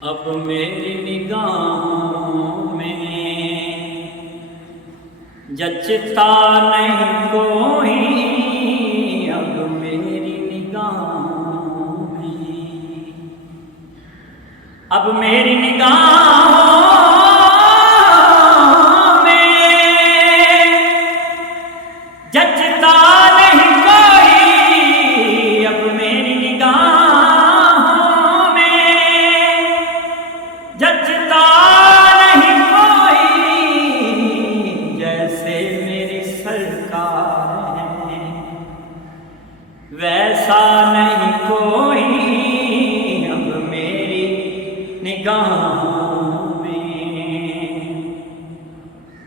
اب میری نگاہوں میں جچتا نہیں کوئی، اب میری نگاہوں میں، اب میری نگاہوں میں جچتا نہیں کوئی، اب میری نگاہوں جچتا نہیں کوئی، جیسے میری سرکار ہے ویسا نہیں کوئی، اب میری نگاہوں میں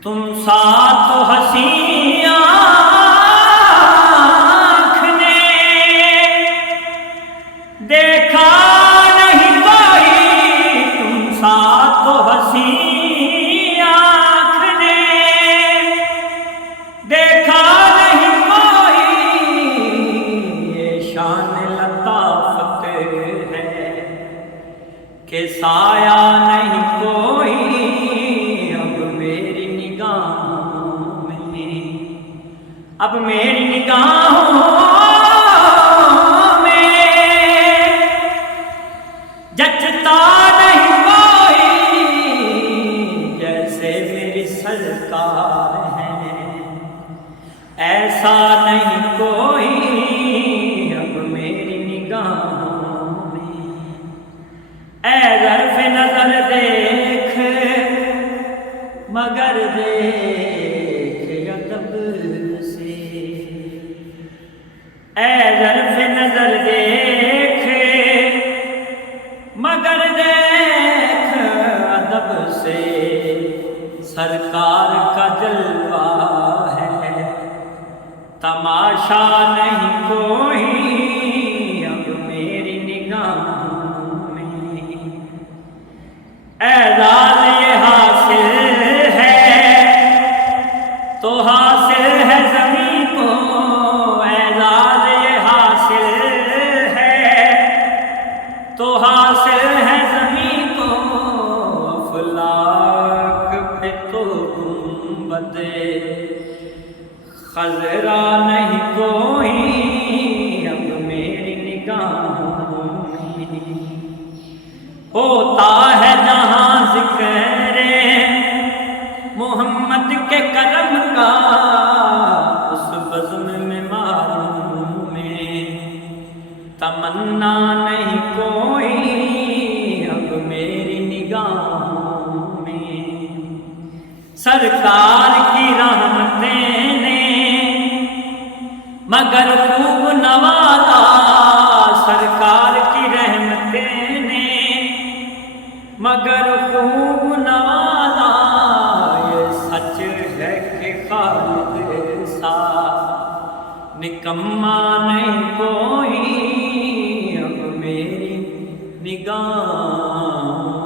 تم سا تو حسین آنکھ نے دیکھا تو حسین آنکھ نے دیکھا نہیں کوئی، یہ شان لطافت ہے کہ سایہ نہیں کوئی، اب میری نگاہوں میں، اب میری نگاہوں میں جچتا نہیں سرکار ہے ایسا نہیں کوئی، اب میری نگاہوں میں، اے ظرف نظر دیکھ مگر دیکھ ادب سے، اے ظرف نظر دیکھ مگر دیکھ ادب سے، سرکار کا جلوہ ہے تماشا نہیں کوئی، اب میری نگاہوں میں اعزاز یہ حاصل ہے تو حاصل ہے زمین کو، اعزاز یہ حاصل ہے تو حاصل ہے زمین کو، افلاک تو گنبد خضرا نہیں کوئی، اب میری نگاہوں میں ہوتا ہے جہاں ذکر محمد کے کرم کا، اس بزم میں معلوم میں تمنا نہیں کوئی، اب میری نگاہوں میں سرکار کی رحمتیں نے مگر خوب نوازا، سرکار کی رحمتیں نے مگر خوب نوازا، یہ سچ ہے کہ خالد سا نکما نہیں کوئی، اب میری نگاہ